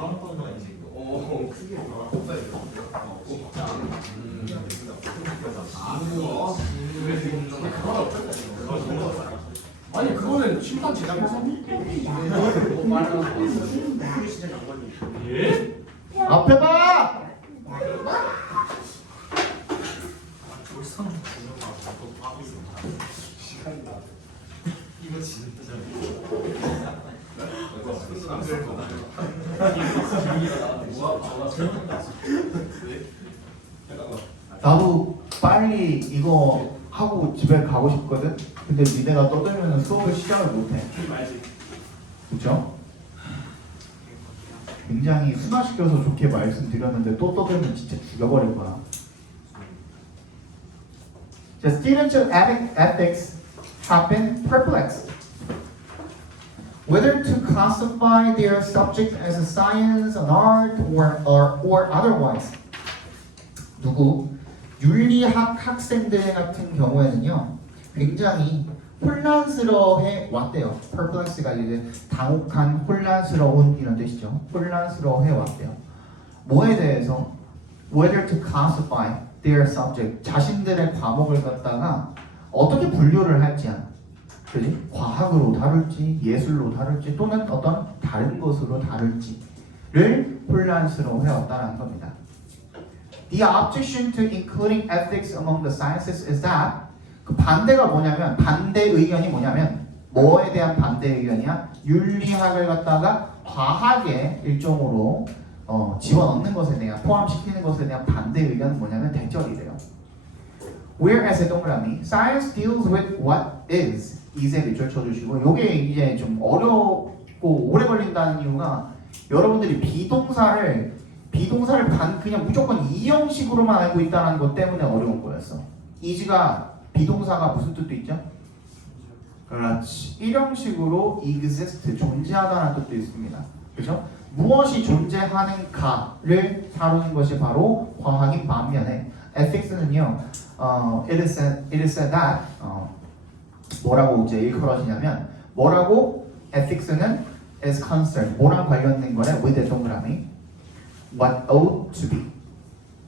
그런 건 아니지. 크게 아니 그거는 심판 제작에서 예? 앞에 봐! 돌상 주는 또 빠고 있어. 이거 진짜 잘. 나도 빨리 이거 하고 집에 가고 싶거든? 근데 니네가 떠들면 수업을 시작을 못해. 그쵸? 굉장히 순화시켜서 좋게 말씀드렸는데 또 떠들면 진짜 죽여버릴 거야. The students of ethics have been perplexed whether to classify their subject as a science, an art, or otherwise. 누구? 윤리학 학생들 같은 경우에는요, 굉장히 혼란스러워해 왔대요. perplex가 이제 당혹한, 혼란스러운 이런 뜻이죠. 혼란스러워해 왔대요. 뭐에 대해서? Whether to classify their subject, 자신들의 과목을 갖다가 어떻게 분류를 할지야. 그지? 과학으로 다룰지, 예술로 다룰지, 또는 어떤 다른 것으로 다룰지를 혼란스러워해 왔다는 겁니다. The objection to including ethics among the sciences is that 그 반대가 뭐냐면 반대 의견이 뭐냐면 뭐에 대한 반대 의견이야? 윤리학을 갖다가 과학의 일종으로 집어넣는 것에 대한 포함시키는 것에 대한 반대 의견은 뭐냐면 대절이래요. Whereas 동그라미 science deals with what is 이제 밑줄 쳐주시고 요게 이제 좀 어렵고 오래 걸린다는 이유가 여러분들이 비동사를 그냥 무조건 이 형식으로만 알고 있다는 것 때문에 어려운 거였어. is가 비동사가 무슨 뜻도 있죠? 그렇지. 이 형식으로 exist, 존재하다는 뜻도 있습니다. 그렇죠? 무엇이 존재하는가를 다루는 것이 바로 과학인 반면에 ethics는요, it is said that 뭐라고 이제 일컬어지냐면 뭐라고 ethics는 is concerned 뭐랑 관련된 거래 with 동그라미 what ought to be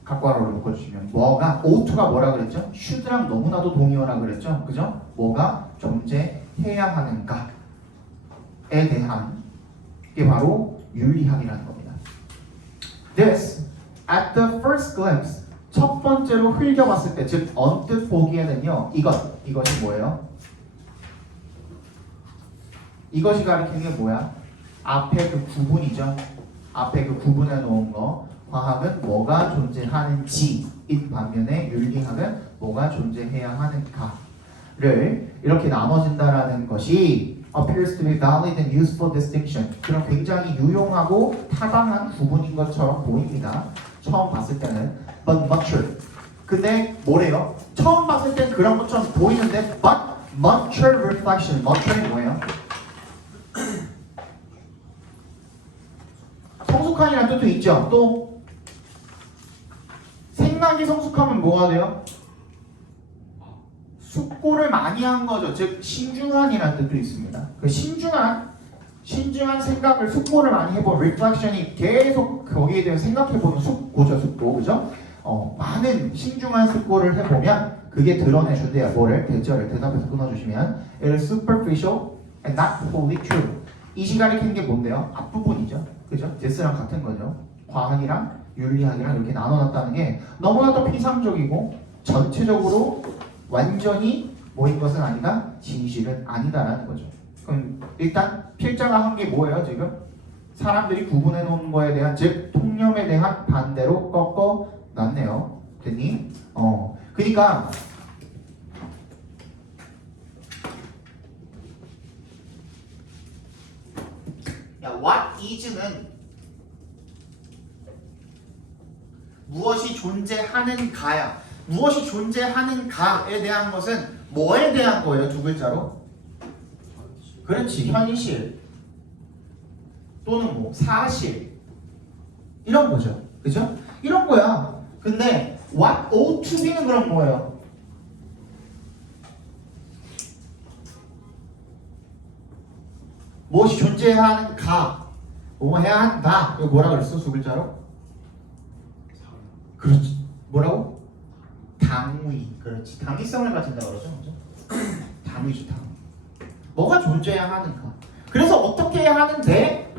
각괄호를 묶어주시면 뭐가 ought to가 뭐라 그랬죠? should랑 너무나도 동의어라 그랬죠? 그죠? 뭐가 존재해야 하는가에 대한 이게 바로 윤리학이라는 겁니다. This at the first glimpse 첫 번째로 흘겨봤을 때 즉 언뜻 보기에는요 이것이 뭐예요? 이것이 가리키는 게 뭐야? 앞에 그 구분이죠. 앞에 그 구분해 놓은 거. 과학은 뭐가 존재하는지 인 반면에 윤리학은 뭐가 존재해야 하는가를 이렇게 나눠진다라는 것이 appears to be valid and useful distinction. 그런 굉장히 유용하고 타당한 구분인 것처럼 보입니다. 처음 봤을 때는 but mature. 근데 뭐래요? 처음 봤을 땐 그런 것처럼 보이는데 but mature reflection. mature이 뭐예요? 성숙한이라는 뜻도 있죠. 또 생각이 성숙하면 뭐가 돼요? 숙고를 많이 한 거죠. 즉 신중한이라는 뜻도 있습니다. 그 신중한 생각을 숙고를 많이 해본 reflection이 계속 거기에 대해 생각해보는 숙고죠. 숙고 그죠? 많은 신중한 숙고를 해보면 그게 드러내준대요. 뭐를? 대절을 대답해서 끊어주시면 it is superficial and not wholly true. 이 시간에 켜는 게 뭔데요? 앞부분이죠. 그죠? 데스랑 같은 거죠. 과학이랑 윤리학이랑 이렇게 나눠놨다는 게 너무나도 피상적이고 전체적으로 완전히 모인 것은 아니다. 진실은 아니다라는 거죠. 그럼 일단 필자가 한 게 뭐예요 지금? 사람들이 구분해 놓은 거에 대한 즉 통념에 대한 반대로 꺾어놨네요. 됐니? 그러니까 what is는 무엇이 존재하는가야. 무엇이 존재하는가에 대한 것은 뭐에 대한 거예요? 두 글자로? 그렇지. 현실 또는 뭐 사실 이런 거죠. 그죠? 이런 거야. 근데 what ought to be는 그럼 뭐예요? 무엇이 존재하는가 뭐 해야 한다. 이거 뭐라 그랬어? 두 글자로? 그렇지. 뭐라고? 당위. 그렇지. 당위성을 가진다 그러죠. 그죠? 당위죠, 당위. 뭐가 존재해야 하는가. 그래서 어떻게 해야 하는데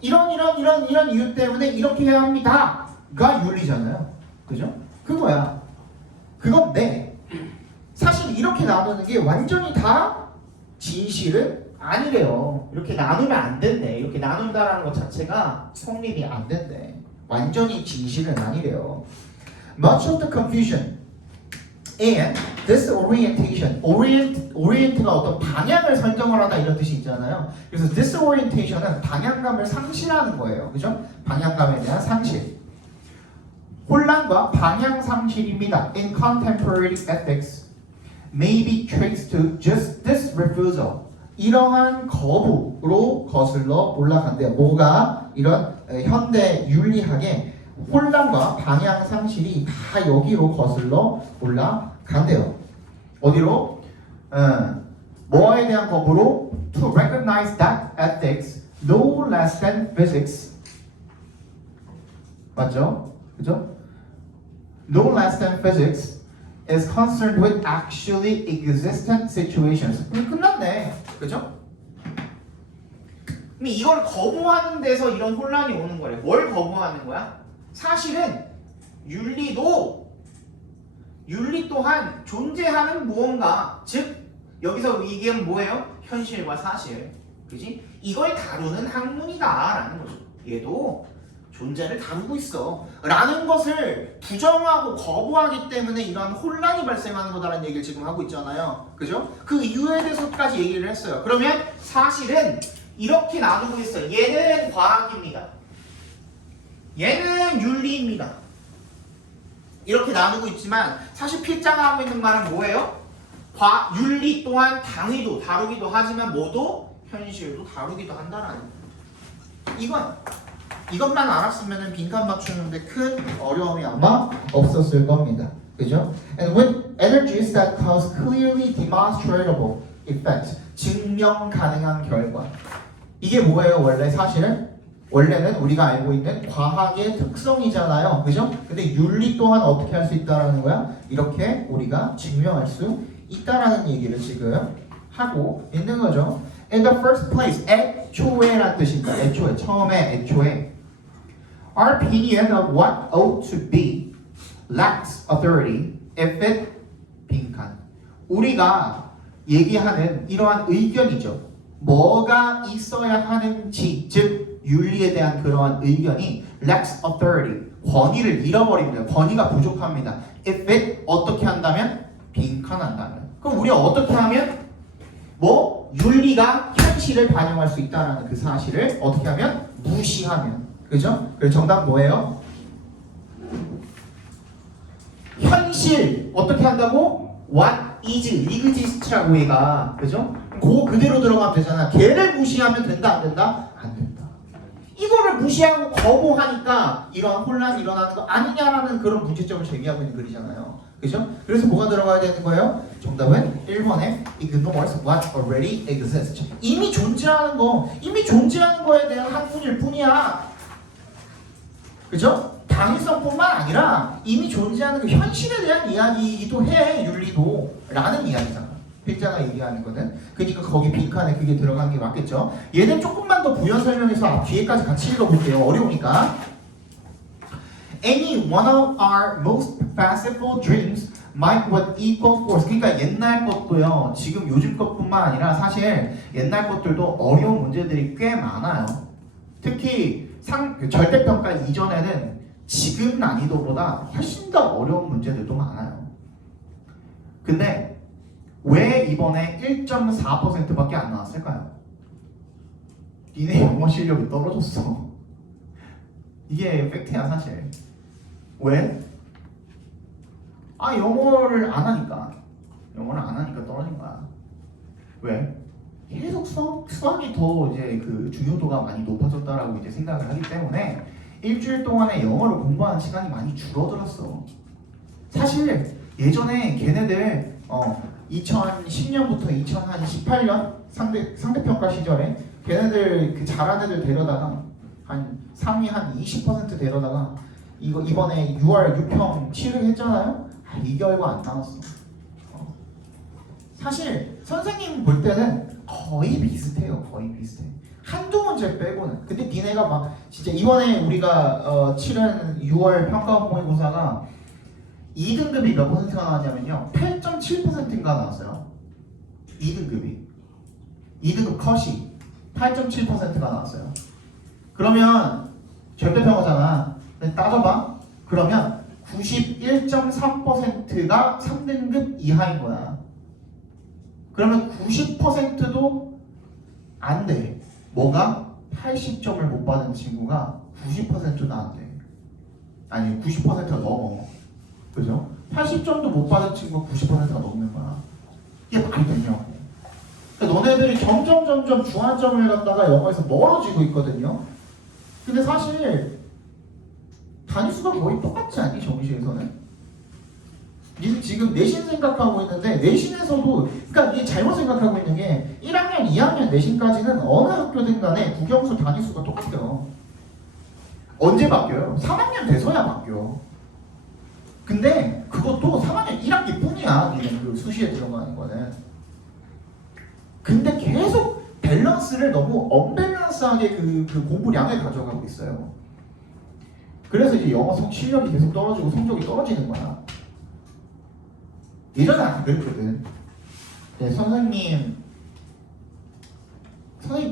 이런 이유 때문에 이렇게 해야 합니다가 윤리잖아요. 그죠? 그거야. 그건데 사실 이렇게 나누는 게 완전히 다 진실은 아니래요. 이렇게 나누면 안 된대. 이렇게 나눈다라는 것 자체가 성립이 안 된대. 완전히 진실은 아니래요. Much of the confusion and disorientation, orient가 어떤 방향을 설정을 하다 이런 뜻이 있잖아요. 그래서 disorientation은 방향감을 상실하는 거예요. 그죠? 방향감에 대한 상실. 혼란과 방향 상실입니다. In contemporary ethics may be traced to just this refusal. 이러한 거부로 거슬러 올라간대요. 뭐가 이런 현대 윤리학의 혼란과 방향 상실이 다 여기로 거슬러 올라간대요. 어디로? 뭐에 대한 거부로? To recognize that ethics no less than physics. 맞죠? 그죠? No less than physics is concerned with actually existent situations. 끝났네. 그죠? 그럼 이걸 거부하는 데서 이런 혼란이 오는 거래. 뭘 거부하는 거야? 사실은 윤리 또한 존재하는 무언가, 즉 여기서 얘기하면 뭐예요? 현실과 사실. 그지? 이걸 다루는 학문이다라는 거죠. 얘도 존재를 다루고 있어 라는 것을 부정하고 거부하기 때문에 이러한 혼란이 발생하는 거다라는 얘기를 지금 하고 있잖아요. 그죠? 그 이유에 대해서까지 얘기를 했어요. 그러면 사실은 이렇게 나누고 있어요. 얘는 과학입니다. 얘는 윤리입니다. 이렇게 나누고 있지만 사실 필자가 하고 있는 말은 뭐예요? 윤리 또한 당위도 다루기도 하지만 모두 현실도 다루기도 한다라는 거예요. 이것만 알았으면 빈칸 맞추는데 큰 어려움이 아마 없었을 겁니다. 그죠? And with energies that cause clearly demonstrable effects, 증명 가능한 결과. 이게 뭐예요? 원래 사실은 원래는 우리가 알고 있는 과학의 특성이잖아요. 그죠? 근데 윤리 또한 어떻게 할 수 있다라는 거야? 이렇게 우리가 증명할 수 있다라는 얘기를 지금 하고 있는 거죠. In the first place, 애초에란 뜻입니다. 애초에, 처음에 애초에. Our opinion of what ought to be lacks authority if it 빈칸. 우리가 얘기하는 이러한 의견이죠. 뭐가 있어야 하는지, 즉 윤리에 대한 그러한 의견이 lacks authority, 권위를 잃어버립니다. 권위가 부족합니다. If it 어떻게 한다면 빈칸한다면. 그럼 우리가 어떻게 하면 윤리가 현실을 반영할 수 있다는 그 사실을 어떻게 하면 무시하면. 그죠? 그래서 정답 뭐예요? 현실 어떻게 한다고? What is exist라고 얘가 그죠? 그대로 들어가면 되잖아. 걔를 무시하면 된다 안 된다? 안 된다. 이거를 무시하고 거부하니까 이러한 혼란이 일어나는 거 아니냐라는 그런 문제점을 제기하고 있는 글이잖아요. 그죠? 그래서 뭐가 들어가야 되는 거예요? 정답은 1번에 ignores what already exists. 이미 존재하는 거에 대한 학문일 뿐이야. 그죠? 당위성뿐만 아니라 이미 존재하는 그 현실에 대한 이야기이기도 해. 윤리도 라는 이야기잖아. 필자가 얘기하는 거는. 그러니까 거기 빈칸에 그게 들어간 게 맞겠죠. 얘는 조금만 더 부연 설명해서 뒤에까지 같이 읽어볼게요. 어려우니까. Any one of our most fanciful dreams might with equal force. 그러니까 옛날 것도요. 지금 요즘 것뿐만 아니라 사실 옛날 것들도 어려운 문제들이 꽤 많아요. 특히 절대평가 이전에는 지금 난이도보다 훨씬 더 어려운 문제들도 많아요. 근데 왜 이번에 1.4%밖에 안 나왔을까요? 니네 영어 실력이 떨어졌어. 이게 팩트야 사실. 왜? 영어를 안 하니까 떨어진 거야. 왜? 계속 수학이 더 이제 그 중요도가 많이 높아졌다라고 이제 생각을 하기 때문에 일주일 동안에 영어를 공부하는 시간이 많이 줄어들었어. 사실 예전에 걔네들 2010년부터 2018년 상대평가 시절에 걔네들 그 잘한 애들 데려다가 한 상위 한 20% 데려다가 이거 이번에 6월 6평 치르게 했잖아요. 이 결과 안 나왔어. 사실 선생님 볼 때는 거의 비슷해요. 거의 비슷해. 한두 문제 빼고는. 근데 니네가 막 진짜 이번에 우리가 치른 6월 평가 모의고사가 2등급이 몇 퍼센트가 나왔냐면요. 8.7%인가 나왔어요. 2등급이. 2등급 컷이 8.7%가 나왔어요. 그러면 절대평가잖아. 따져봐. 그러면 91.3%가 3등급 이하인 거야. 그러면 90%도 안 돼. 뭐가? 80점을 못 받은 친구가 90%도 안 돼. 아니 90%가 넘어. 그죠? 80점도 못 받은 친구가 90%가 넘는 거야. 이게 말이 되냐고. 그러니까 너네들이 점점 중환점을 갖다가 영어에서 멀어지고 있거든요. 근데 사실 단위수가 거의 똑같지 않니? 정시에서는? 니는 지금 내신 생각하고 있는데 내신에서도 그러니까 이게 잘못 생각하고 있는 게 1학년, 2학년 내신까지는 어느 학교든 간에 국영수 단위수가 똑같아요. 언제 바뀌어요? 3학년 돼서야 바뀌어. 근데 그것도 3학년 1학기 뿐이야. 니는 그 수시에 들어가는 거는. 근데 계속 밸런스를 너무 언밸런스하게 그 공부량을 가져가고 있어요. 그래서 이제 영어 실력이 계속 떨어지고 성적이 떨어지는 거야. 예전에 안 그랬거든. 네, 선생님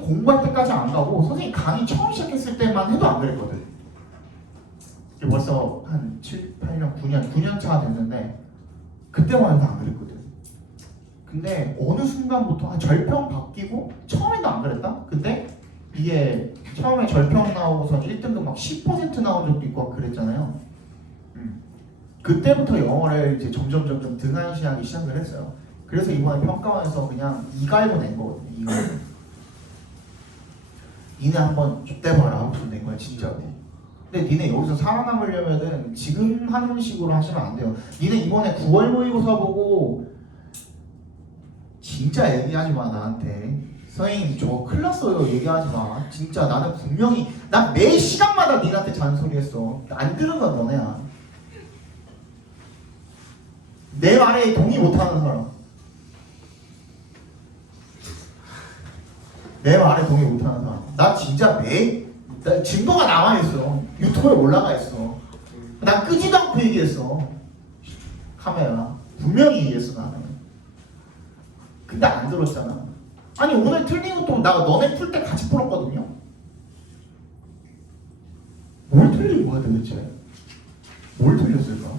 공부할 때까지 안 가고 선생님 강의 처음 시작했을 때만 해도 안 그랬거든. 벌써 한 7, 8년, 9년 차 됐는데 그때만 해도 안 그랬거든. 근데 어느 순간부터 한 절평 바뀌고 처음에도 안 그랬다? 근데 이게 처음에 절평 나오고서 1등급 막 10% 나온 적도 있고 그랬잖아요. 그때부터 영어를 이제 점점 등한시하기 시작을 했어요. 그래서 이번에 평가원에서 그냥 이갈고 낸 거거든요. 이갈고. 니네 한번 쫓대봐라 하고 낸 거야 진짜로. 근데 니네 여기서 살아남으려면은 지금 하는 식으로 하시면 안 돼요. 니네 이번에 9월 모의고사 보고 진짜 얘기하지 마 나한테. 선생님 저 큰일 났어요 얘기하지 마. 진짜 나는 분명히 난 매 시간마다 니한테 잔소리했어. 안 들은 건 너네야. 내 말에 동의 못하는 사람. 내 말에 동의 못하는 사람. 나 진짜 나 증거가 남아있어. 유튜브에 올라가 있어. 난 끄지도 않고 얘기했어. 카메라. 분명히 얘기했어 나는. 근데 안 들었잖아. 아니 오늘 틀린 것도 너네 풀 때 같이 풀었거든요. 뭘 틀린 거야 도대체? 뭘 틀렸을까?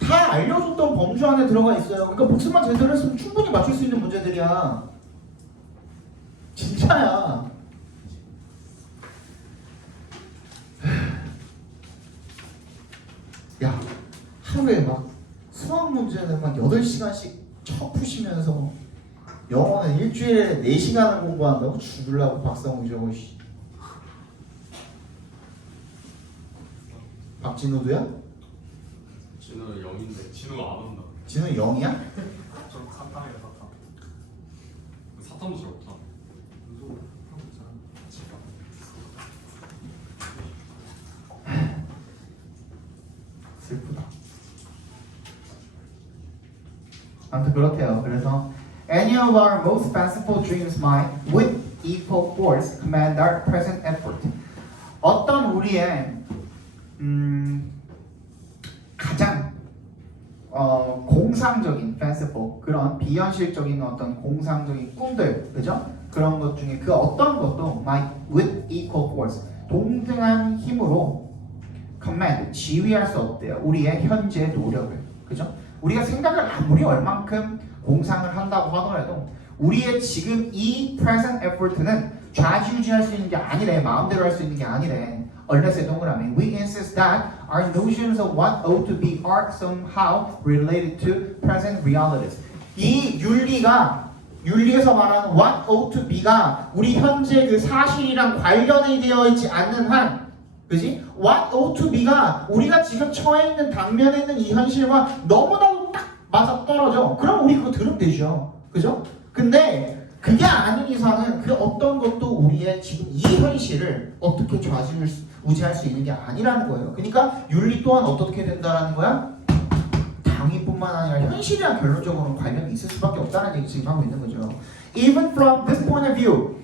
다 알려줬던 범주 안에 들어가 있어요. 그러니까 복습만 제대로 했으면 충분히 맞출 수 있는 문제들이야. 진짜야. 야, 하루에 막 수학 문제는 막 8시간씩 쳐 푸시면서 영어는 일주일에 4시간을 공부한다고 죽으려고 박사모 저거. 박진우도야? 진우는 0인데 진우가 안 온다. 진우 0이야? 저 사탕이에요 사탕. 사탐도 잘 없다. 너도 한국 사람 슬프다. 아무튼 그렇대요. 그래서 any of our most fanciful dreams might, with equal force, command our present effort. 어떤 우리의 가장 공상적인 fanciful 그런 비현실적인 어떤 공상적인 꿈들, 그죠? 그런 것 중에 그 어떤 것도 might, with equal force, 동등한 힘으로 command, 지휘할 수 없대요. 우리의 현재 노력을, 그죠? 우리가 생각을 아무리 얼만큼 공상을 한다고 하더라도 우리의 지금 이 present effort는 좌지우지할 수 있는 게 아니래. 마음대로 할 수 있는 게 아니래. unless의 동그라미. We insist that our notions of what ought to be are somehow related to present realities. 이 윤리에서 말하는 what ought to be가 우리 현재 그 사실이랑 관련이 되어 있지 않는 한, 그지? What ought to be가 우리가 지금 처해 있는 당면에 있는 이 현실과 너무나도 딱 맞아 떨어져. 그럼 우리 그거 들으면 되죠. 그죠? 근데 그게 아닌 이상은 그 어떤 것도 우리의 지금 이 현실을 어떻게 좌지우지할 수 있는 게 아니라는 거예요. 그러니까 윤리 또한 어떻게 된다라는 거야? 당위뿐만 아니라 현실이랑 결론적으로는 관련이 있을 수밖에 없다는 얘기 지금 하고 있는 거죠. Even from this point of view,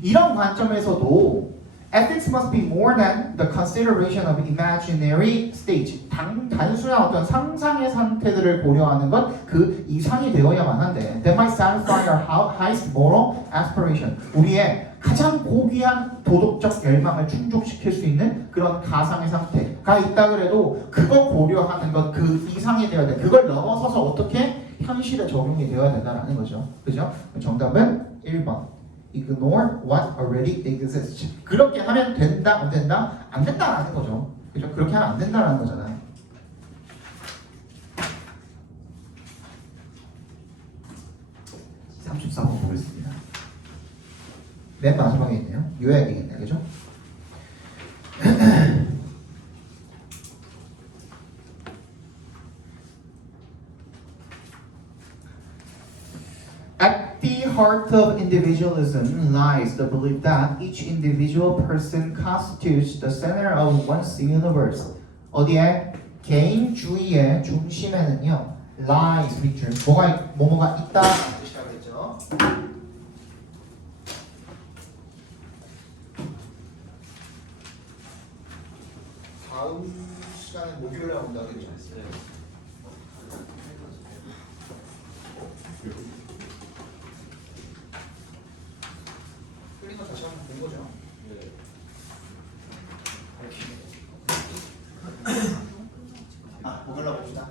이런 관점에서도 ethics must be more than the consideration of imaginary stage. 단순한 어떤 상상의 상태들을 고려하는 것 그 이상이 되어야만 한데 that might satisfy our highest moral aspiration. 우리의 가장 고귀한 도덕적 열망을 충족시킬 수 있는 그런 가상의 상태가 있다 그래도 그거 고려하는 것 그 이상이 되어야 돼. 그걸 넘어서서 어떻게 현실에 적용이 되어야 된다는 거죠. 그죠? 정답은 1번. Ignore what already exists. 그렇게 하면 된다, 안 된다? 안 된다라는 거죠. 그죠? 그렇게 하면 안 된다라는 거잖아요. (34번) 보겠습니다. 맨 마지막에 있네요. 요약이 있네, 그죠? At the heart of individualism lies the belief that each individual person constitutes the center of one's universe. 어디에? 개인주의의 중심에는요, lies 밑줄 뭐가 있다 뜻이라고 했죠. 다음 시간에 목요일에 온다고 했죠. 틀린 거 다시 한번 본 거죠. 목요일날 봅시다.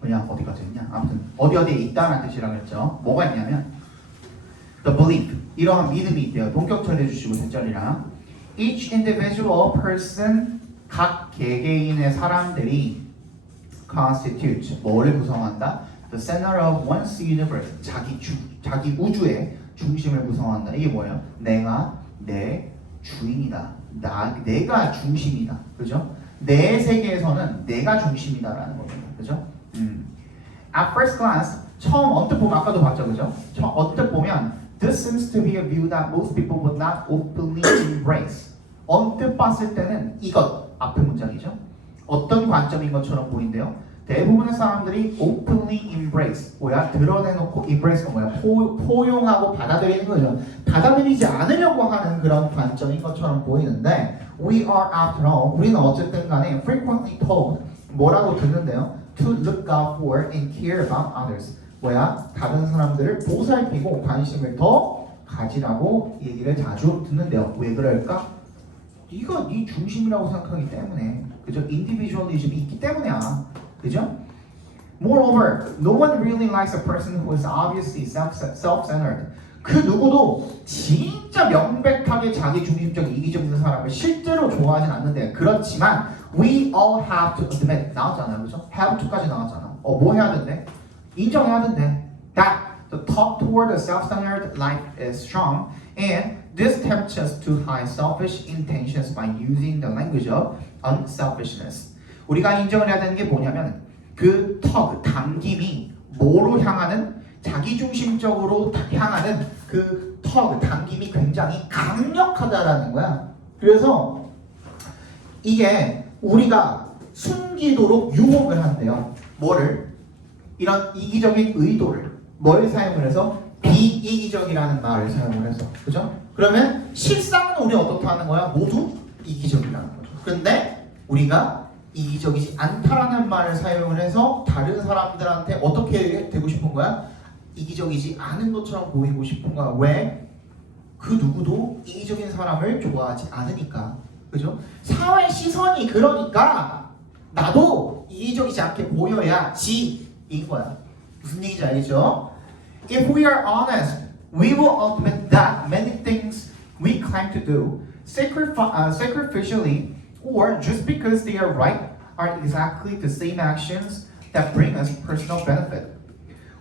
그냥 어디까지 했냐? 아무튼 어디에 있다는 뜻이라고 했죠. 뭐가 있냐면 the belief, 이러한 믿음이 있대요. 본격 처리해주시고 대절이랑 each individual person, 각 개개인의 사람들이 constitute, 뭐를 구성한다? the center of one's universe, 자기 우주의 중심을 구성한다. 이게 뭐예요? 내가 내 주인이다. 내가 중심이다. 그죠? 내 세계에서는 내가 중심이다라는 겁니다. 그죠? At first glance, 처음 언뜻 보면 아까도 봤죠, 그죠? 언뜻 보면 this seems to be a view that most people would not openly embrace. 언뜻 봤을 때는 이것 앞에 문장이죠. 어떤 관점인 것처럼 보인대요. 대부분의 사람들이 openly embrace, 뭐야? 드러내놓고 embrace가 뭐야? 포용하고 받아들이는 거죠. 받아들이지 않으려고 하는 그런 관점인 것처럼 보이는데 we are after all, 우리는 어쨌든 간에 frequently told, 뭐라고 듣는데요? to look out for and care about others. 뭐야? 다른 사람들을 보살피고 관심을 더 가지라고 얘기를 자주 듣는데요. 왜 그럴까? 네가 네 중심이라고 생각하기 때문에. 그죠? 인디비주얼리즘이 있기 때문이야. 그죠? Moreover, no one really likes a person who is obviously self-centered. 그 누구도 진짜 명백하게 자기중심적 이기적인 사람을 실제로 좋아하진 않는데 그렇지만 we all have to admit 나왔잖아요, 그죠? have to까지 나왔잖아. 뭐 해야 된대? 인정해야 된대. That the talk toward a self-centered life is strong, and this tempts us to hide selfish intentions by using the language of unselfishness. 우리가 인정을 해야 되는 게 뭐냐면 그 당김이 뭐로 향하는 자기중심적으로 향하는 그 당김이 굉장히 강력하다라는 거야. 그래서 이게 우리가 숨기도록 유혹을 한대요. 뭐를? 이런 이기적인 의도를 뭘 사용을 해서? 비이기적이라는 말을 사용을 해서. 그죠? 그러면 실상은 우리 어떻게 하는 거야? 모두 이기적이라는 거죠. 근데 우리가 이기적이지 않다라는 말을 사용을 해서 다른 사람들한테 어떻게 되고 싶은 거야? 이기적이지 않은 것처럼 보이고 싶은 거야. 왜? 그 누구도 이기적인 사람을 좋아하지 않으니까. 그죠? 사회 시선이 그러니까 나도 이기적이지 않게 보여야지 이거야. 무슨 얘기인지 알겠죠? If we are honest, we will admit that many things we claim to do sacrificially or just because they are right are exactly the same actions that bring us personal benefit.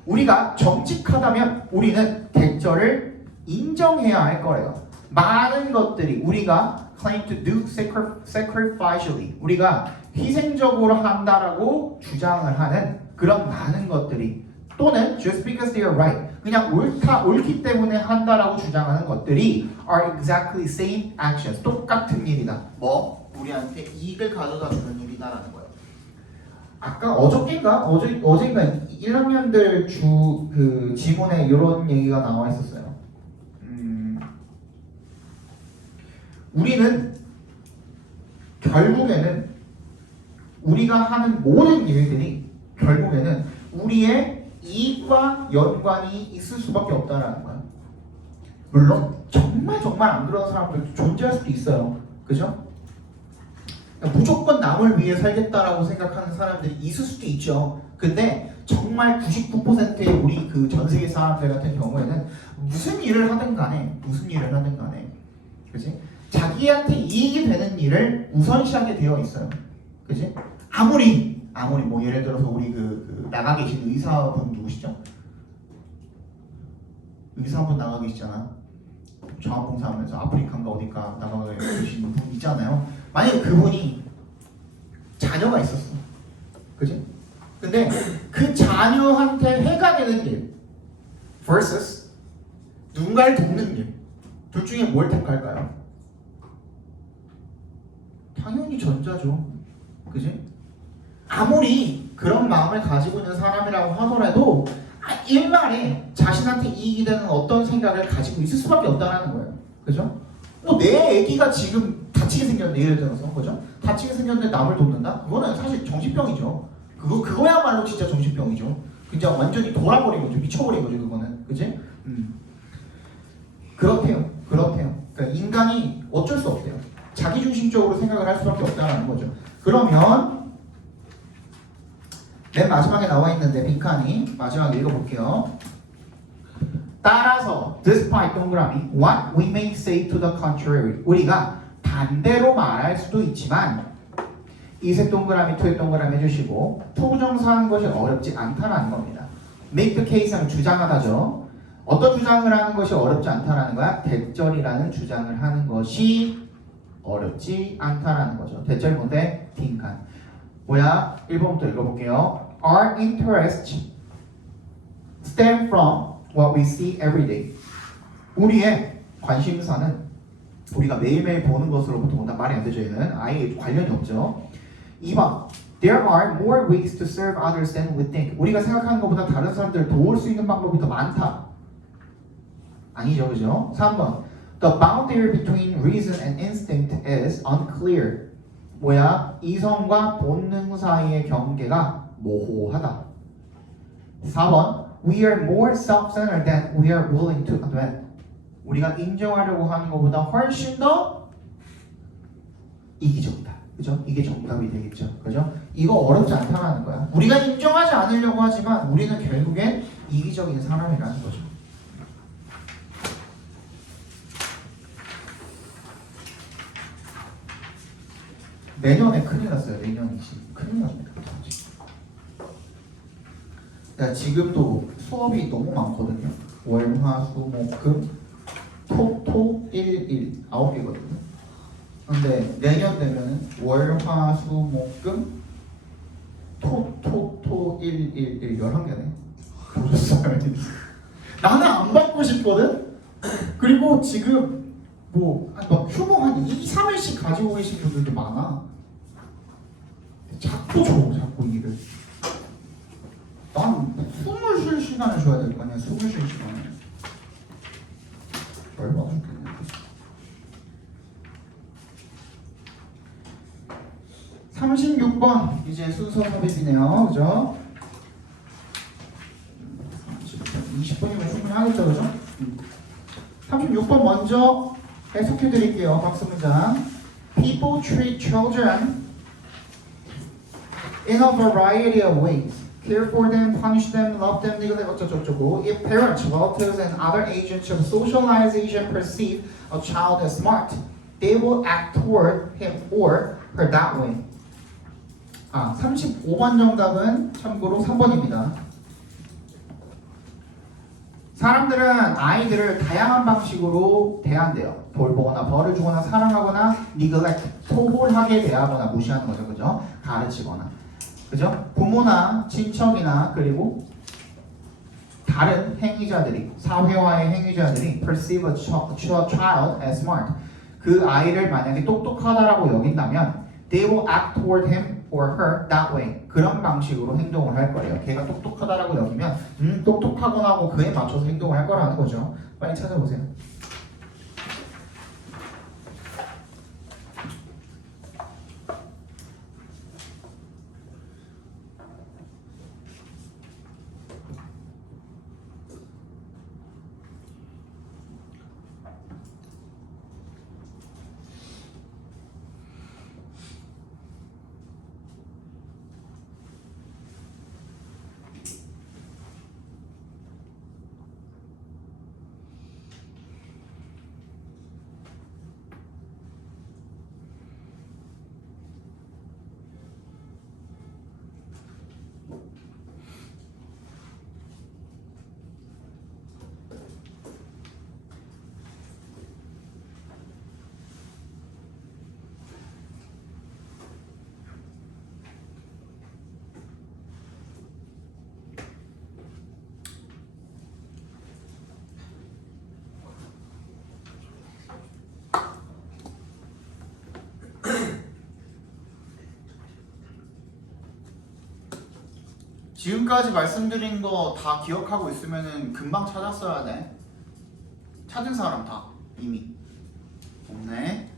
우리가 정직하다면 우리는 대절을 인정해야 할 거예요. 많은 것들이 우리가 claim to do sacrificially 우리가 희생적으로 한다라고 주장을 하는 그런 많은 것들이 또는 just because they are right 그냥 옳기 때문에 한다라고 주장하는 것들이 are exactly same actions 똑같은 일이다. 뭐? 우리한테 이익을 가져다 주는 일이다라는 거예요. 아까 어저께인가 1학년들 주 그 지문에 이런 얘기가 나와 있었어요. 우리는 결국에는 우리가 하는 모든 일들이 결국에는 우리의 이익과 연관이 있을 수밖에 없다라는 거예요. 물론 정말 안 그런 사람들도 존재할 수도 있어요. 그죠? 무조건 남을 위해 살겠다라고 생각하는 사람들이 있을 수도 있죠. 근데 정말 99%의 우리 그 전 세계 사람들 같은 경우에는 무슨 일을 하든 간에 그지? 자기한테 이익이 되는 일을 우선시하게 되어 있어요. 그지? 아무리 뭐 예를 들어서 우리 그 나가 계신 의사분 누구시죠? 의사분 나가 계시잖아. 자원봉사하면서 아프리카인가 어디가 나가 계신 분 있잖아요. 만약에 그분이 자녀가 있었어. 그지? 근데 그 자녀한테 해가 되는 일 vs 누군가를 돕는 일 둘 중에 뭘 택할까요? 당연히 전자죠. 그지? 아무리 그런 마음을 가지고 있는 사람이라고 하더라도 일말에 자신한테 이익이 되는 어떤 생각을 가지고 있을 수밖에 없다는 거예요. 그죠? 뭐 내 애기가 지금 다치게 생겼는데 예를 들어서 그죠? 다치게 생겼는데 남을 돕는다? 그거는 사실 정신병이죠. 그거야말로 진짜 정신병이죠. 진짜 완전히 돌아버린 거죠. 미쳐버린 거죠. 그거는. 그지? 그렇대요. 그러니까 인간이 어쩔 수 없대요. 자기중심적으로 생각을 할 수밖에 없다는 거죠. 그러면 맨 마지막에 나와 있는데 빈칸이 마지막에 읽어볼게요. 따라서 despite 동그라미 what we may say to the contrary 우리가 반대로 말할 수도 있지만 이색 동그라미 투의 동그라미 해주시고 투부정사하는 것이 어렵지 않다라는 겁니다. make the case는 주장하다죠. 어떤 주장을 하는 것이 어렵지 않다라는 거야? 대절이라는 주장을 하는 것이 어렵지 않다라는 거죠. 대절이 뭔데? 빈칸. 뭐야? 1번부터 읽어볼게요. Our interests stem from what we see every day. 우리의 관심사는 우리가 매일매일 보는 것으로부터 온다. 말이 안 되죠. 얘는 아예 관련이 없죠. 2번 There are more ways to serve others than we think. 우리가 생각하는 것보다 다른 사람들을 도울 수 있는 방법이 더 많다. 아니죠. 그죠? 3번 The boundary between reason and instinct is unclear. 뭐야? 이성과 본능 사이의 경계가 모호하다. 4번 We are more self-centered than we are willing to admit. 우리가 인정하려고 하는 것보다 훨씬 더 이기적이다. 그죠? 이게 정답이 되겠죠. 그죠? 이거 어렵지 않다는 거야. 우리가 인정하지 않으려고 하지만 우리는 결국엔 이기적인 사람이라는 거죠. 내년에 큰일 났어요. 내년이 큰일 납니다. 야, 지금도 수업이 너무 많거든요. 월, 화, 수, 목, 금, 토, 일 9개거든요. 근데 내년 되면은 월, 화, 수, 목, 금, 토, 일 11개네. 보셨어요? 나는 안 받고 싶거든? 그리고 지금 막 휴무 한 2, 3일씩 가지고 계신 분들도 많아. 자꾸 일을. 난 숨을 쉴 시간을 줘야 될 거 아니야. 숨을 쉴 시간을. 얼마나 좋겠냐. 36번 이제 순서 삽입이네요. 그죠? 20분이면 충분히 하겠죠. 그죠? 36번 먼저 해석해 드릴게요. 박수 문장. People treat children in a variety of ways. care for them, punish them, love them, neglect 어쩌고저쩌고. If parents, relatives, and other agents of socialization perceive a child as smart, they will act toward him or her that way. 35번 정답은 참고로 3번입니다. 사람들은 아이들을 다양한 방식으로 대한대요. 돌보거나 벌을 주거나 사랑하거나 neglect, 소홀하게 대하거나 무시하는 거죠. 그죠? 가르치거나. 그죠? 부모나 친척이나 그리고 다른 행위자들이, 사회화의 행위자들이 perceive a child as smart. 그 아이를 만약에 똑똑하다라고 여긴다면 they will act toward him or her that way. 그런 방식으로 행동을 할 거예요. 걔가 똑똑하다라고 여기면 똑똑하거나 하고 그에 맞춰서 행동을 할 거라는 거죠. 빨리 찾아보세요. 지금까지 말씀드린 거 다 기억하고 있으면은 금방 찾았어야 돼. 찾은 사람 다 이미 없네.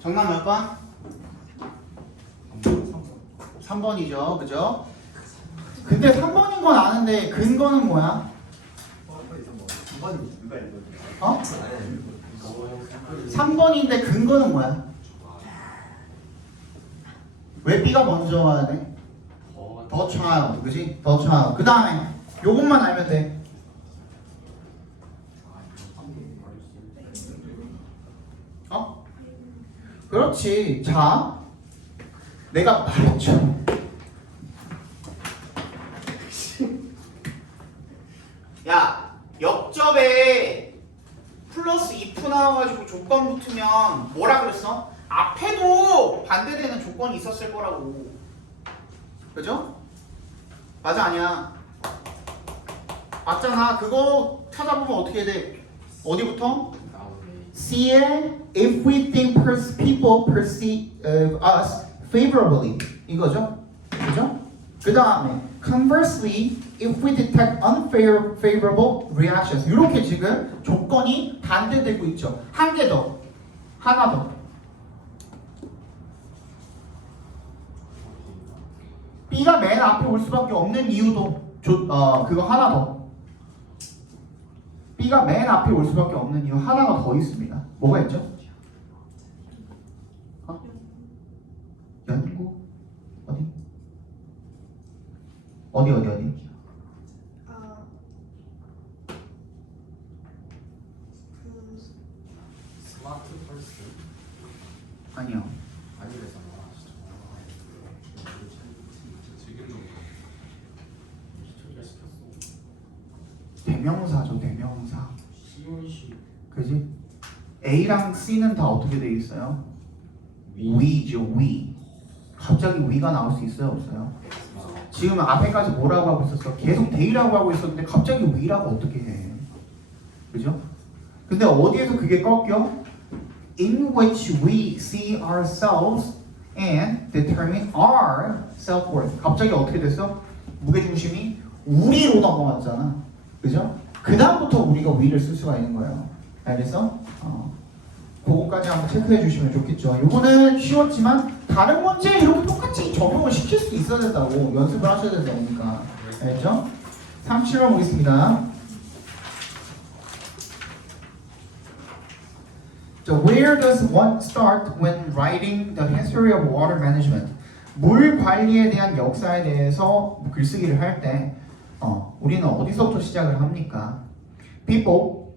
정답 몇 번? 3번이죠. 그죠? 근데 3번인 건 아는데 근거는 뭐야? 어? 3번인데 근거는 뭐야? 왜 B가 먼저 와야 돼? 더 child, 그지? 더 child. 그 다음에 요것만 알면 돼. 어? 그렇지. 자, 내가 말했죠. 야, 역접에 플러스 if 나와가지고 조건 붙으면 뭐라 그랬어? 앞에도 반대되는 조건이 있었을 거라고. 그죠? 맞아 아니야? 맞잖아. 그거 찾아보면 어떻게 돼? 어디부터? C에 if we think people perceive us favorably 이거죠? 그죠? 그 다음에 conversely if we detect unfavorable reactions 이렇게 지금 조건이 반대되고 있죠. 한 개 더, 하나 더. B가 맨 앞에 올 수밖에 없는 이유도 그거 하나 더. B가 맨 앞에 올 수밖에 없는 이유 하나가 더 있습니다. 뭐가 있죠? 연구? 어디? 스마트 펄스 아니요. 아니래잖아. 지금 좀 대명사죠, 대명사. 시온시 그지? A랑 C는 다 어떻게 돼 있어요? we죠, we. 갑자기 we가 나올 수 있어요, 없어요? 지금 앞에까지 뭐라고 하고 있었어? 계속 they라고 하고 있었는데 갑자기 we라고 어떻게 해? 그죠? 근데 어디에서 그게 꺾여? In which we see ourselves and determine our self-worth. 갑자기 어떻게 됐어? 무게중심이 우리로 넘어갔잖아. 그죠? 그 다음부터 우리가 we를 쓸 수가 있는 거예요. 알겠어? 그거까지 한번 체크해 주시면 좋겠죠. 이거는 쉬웠지만 다른 문제에 이렇게 똑같이 적용을 시킬 수 있어야 된다고 연습을 하셔야 된다니까. 알겠죠? 37번 보겠습니다. So where does one start when writing the history of water management? 물 관리에 대한 역사에 대해서 글쓰기를 할 때 우리는 어디서부터 시작을 합니까? People,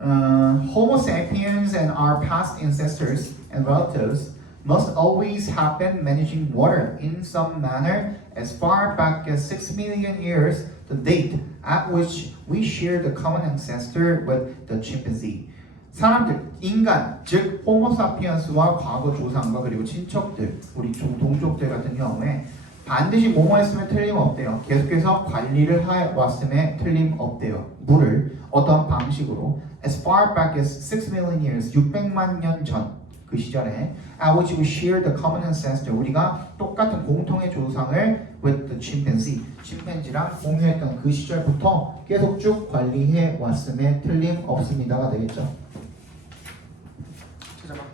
Homo sapiens and our past ancestors and relatives must always have been managing water in some manner as far back as 6 million years, the date at which we share the common ancestor with the chimpanzee. 사람들, 인간, 즉 호모사피엔스와 과거 조상과 그리고 친척들, 우리 동족들 같은 경우에 반드시 뭐뭐 했으면 틀림없대요. 계속해서 관리를 해왔음에 틀림없대요. 물을 어떤 방식으로 as far back as 6 million years, 600만 년 전 그 시절에 at which we share the common ancestor, 우리가 똑같은 공통의 조상을 with the chimpanzee, 침팬지랑 공유했던 그 시절부터 계속 쭉 관리해 왔음에 틀림없습니다가 되겠죠. 찾아봐.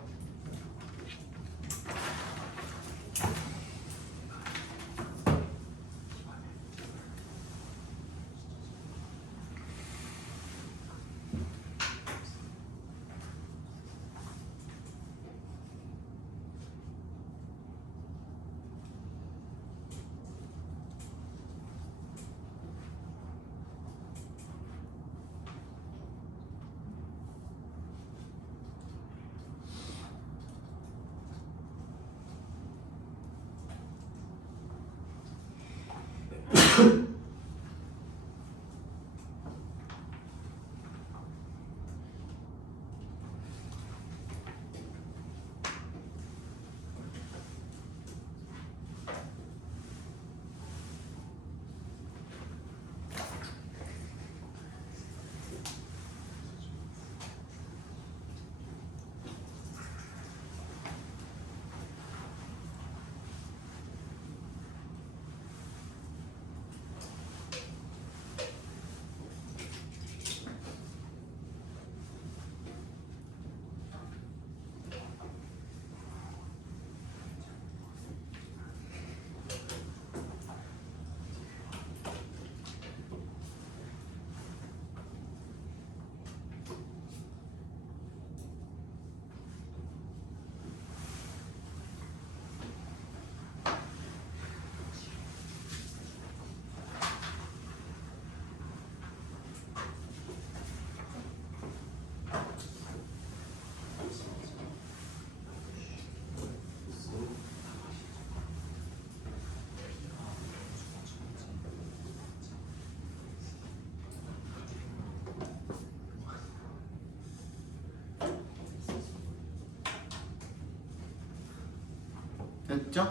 됐죠?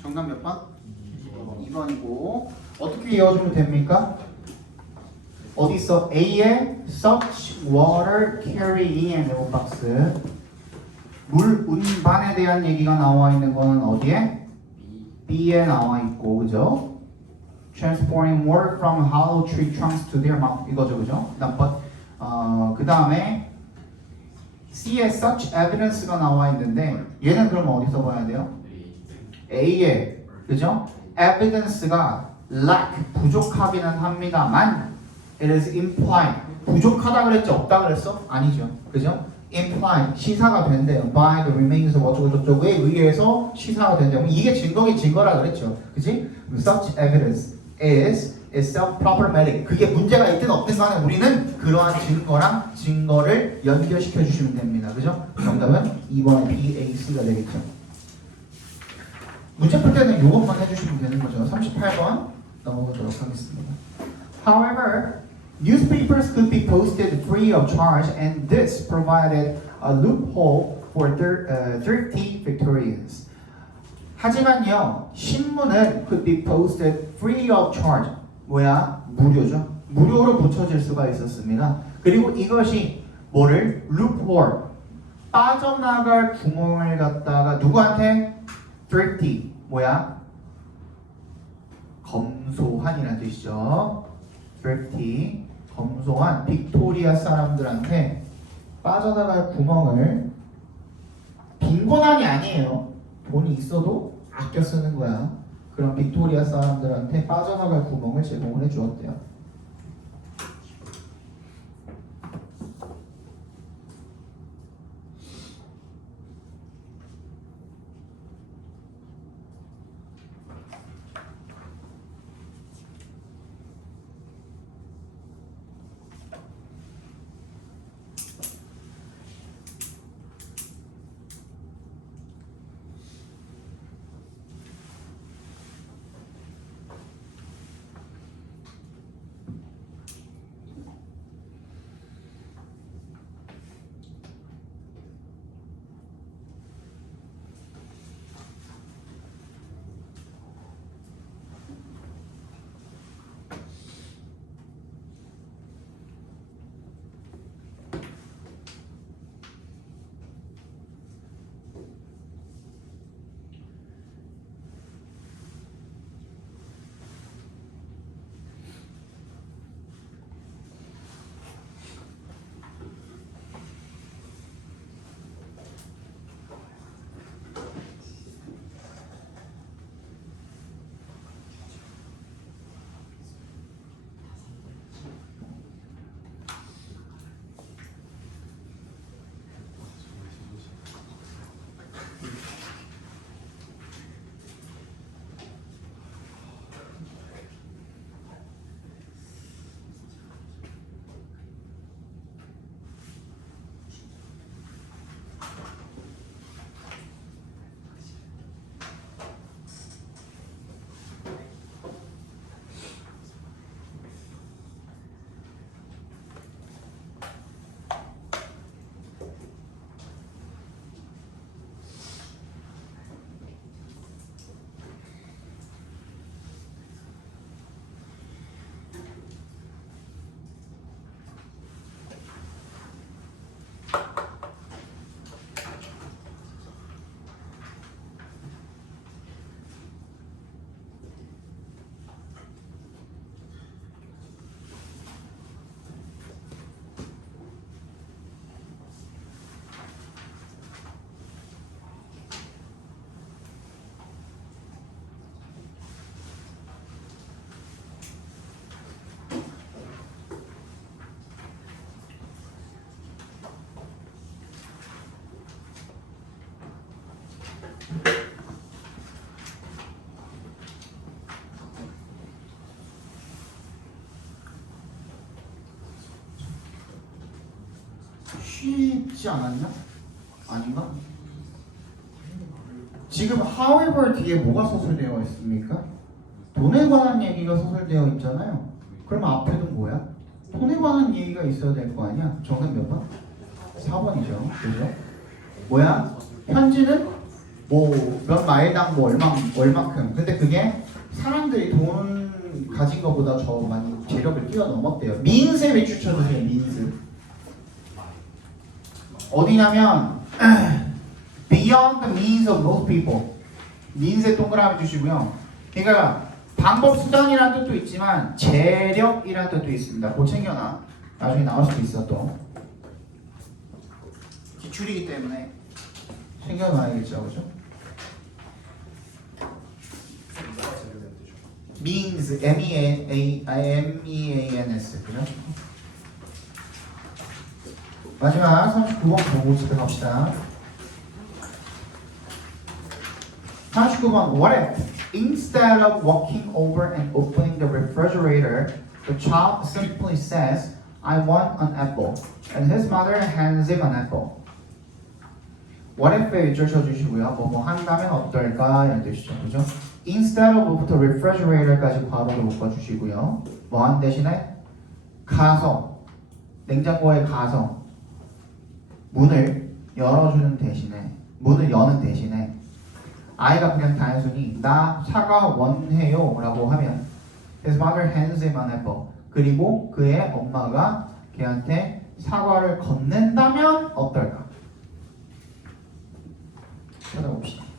정답 몇 번? 2번이고 어떻게 이어주면 됩니까? 어디 있어? A에 such water carrying 박스 물 운반에 대한 얘기가 나와 있는 거는 어디에? B에 나와 있고 그죠? Transporting water from hollow tree trunks to their mouth 이거죠 그죠? 그 다음에 C에 such evidence가 나와 있는데 얘는 그럼 어디서 봐야 돼요? A에 그죠? evidence가 lack 부족하기는 합니다만 it is implied 부족하다 그랬죠? 없다 그랬어? 아니죠 그죠? implied 시사가 된대요 by the remains of 어쩌고저쩌고에 의해서 시사가 된대요 이게 증거라 그랬죠 그지? such evidence is itself problematic 그게 문제가 있든 없든 간에 우리는 그러한 증거를 연결시켜 주시면 됩니다 그죠? 정답은 2번 B, A, C가 되겠죠 문제 풀 때는 이것만 해주시면 되는 거죠 38번 넘어가도록 하겠습니다 However, newspapers could be posted free of charge, and this provided a loophole for thrifty Victorians. 하지만요, 신문은 could be posted free of charge. 뭐야? 무료죠. 무료로 붙여질 수가 있었습니다. 그리고 이것이 뭐를? loophole. 빠져나갈 구멍을 갖다가 누구한테? thrifty. 뭐야? 검소한이라는 뜻이죠. thrifty. 검소한 빅토리아 사람들한테 빠져나갈 구멍을 빈곤한이 아니에요. 돈이 있어도 아껴 쓰는 거야. 그런 빅토리아 사람들한테 빠져나갈 구멍을 제공을 해주었대요. 쉽지 않았나? 아닌가? 지금 however 뒤에 뭐가 서술되어 있습니까? 돈에 관한 얘기가 서술되어 있잖아요. 그럼 앞에는 뭐야? 돈에 관한 얘기가 있어야 될 거 아니야? 정답 몇 번? 4번이죠. 그죠? 뭐야? 현지는 뭐 몇 마일당 뭐 얼마큼. 근데 그게 사람들이 돈 가진 것보다 저 많이 재력을 뛰어넘었대요. 민스에 매출 쳐주세요. 민스. 어디냐면 beyond the means of most people. 민스에 동그라미 주시고요. 그러니까 방법 수단이라는 뜻도 있지만 재력이라는 뜻도 있습니다. 그거 챙겨놔. 나중에 나올 수도 있어 또. 기출이기 때문에 챙겨놔야겠죠, 그죠? means, M-E-A-N-S, 그죠? 마지막 39번 보고 집에 갑시다. 39번 What if instead of walking over and opening the refrigerator, the child simply says, I want an apple, and his mother hands him an apple. What if에 위줄 쳐주시고요. 뭐뭐 한다면 어떨까? 이런 뜻이죠. 그죠? instead of부터 refrigerator까지 괄호로 묶어주시고요. 뭐한 대신에 가서 냉장고에 가서 문을 열어주는 대신에 문을 여는 대신에 아이가 그냥 단순히 나 사과 원해요 라고 하면 his mother hands him an apple. 그리고 그의 엄마가 걔한테 사과를 건넨다면 어떨까? 찾아봅시다.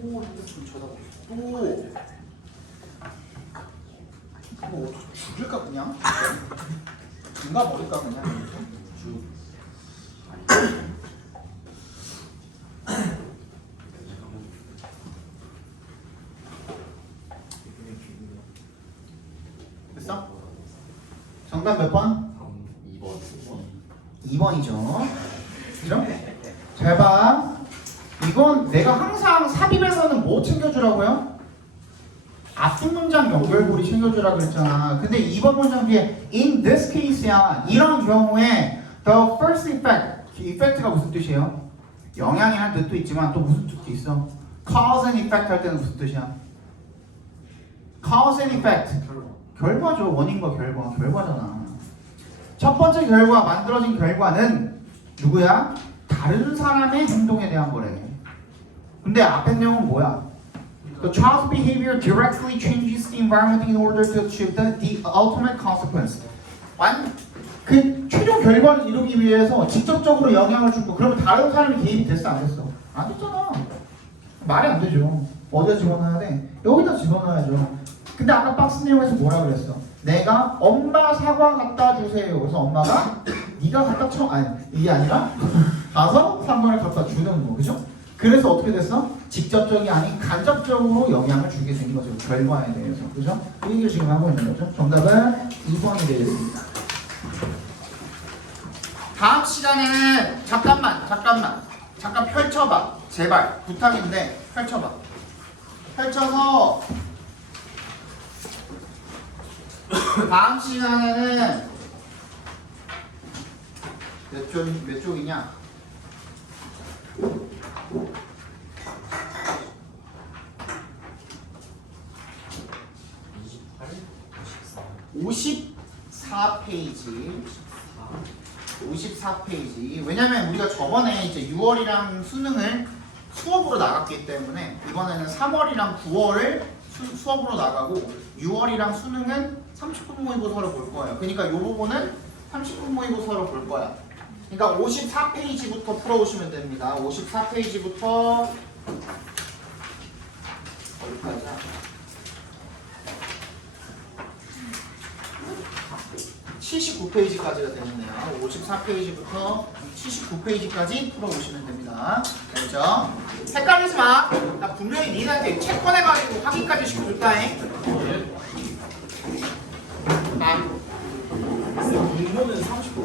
또 핸드폰 쳐다보고 또 이거 어떻게 죽일까 그냥? 누가 버릴까 그냥? 됐어? 정답 몇 번? 2번이죠. 그죠? 잘 봐. 이건 내가 항상 삽입에서는 뭐 챙겨주라고요? 앞뒷 문장 연결고리 챙겨주라 그랬잖아. 근데 이번 문장 뒤에 in this case야. 이런 경우에 the first effect, effect가 무슨 뜻이에요? 영향이라는 뜻도 있지만 또 무슨 뜻도 있어? cause and effect 할 때는 무슨 뜻이야? cause and effect 결과죠. 원인과 결과잖아. 첫 번째 결과, 만들어진 결과는 누구야? 다른 사람의 행동에 대한 거래. 근데 앞에 내용은 뭐야? The child's behavior directly changes the environment in order to achieve the ultimate consequence. 그 최종 결과를 이루기 위해서 직접적으로 영향을 주고 그러면 다른 사람이 개입이 됐어 안 됐어? 안 됐잖아. 말이 안 되죠. 어디다 집어넣어야 돼? 여기다 집어넣어야죠. 근데 아까 박스 내용에서 뭐라 그랬어? 내가 엄마 사과 갖다 주세요. 그래서 엄마가 네가 갖다 쳐 아니 이게 아니라 가서 사과를 갖다 주는 거 그죠? 그래서 어떻게 됐어? 직접적이 아닌 간접적으로 영향을 주게 된 거죠. 결과에 대해서 그죠? 그 얘기를 지금 하고 있는 거죠. 정답은 2번이 되겠습니다. 다음 시간에는 잠깐 펼쳐봐. 제발 부탁인데 펼쳐봐. 펼쳐서 다음 시간에는 몇 쪽이냐? 54페이지. 54페이지. 왜냐면 우리가 저번에 이제 6월이랑 수능을 수업으로 나갔기 때문에 이번에는 3월이랑 9월을 수업으로 나가고 6월이랑 수능은 30분 모의고사를 볼 거예요. 그러니까 이 부분은 30분 모의고사로 볼 거야. 그러니까 54페이지부터 풀어오시면 됩니다. 54페이지부터 어디까지야? 79페이지까지가 되겠네요. 54페이지부터 79페이지까지 풀어오시면 됩니다. 알죠? 헷갈리지 마. 나 분명히 니네한테 책 꺼내가지고 확인까지 시켜줄까잉? 아, 공모는 30분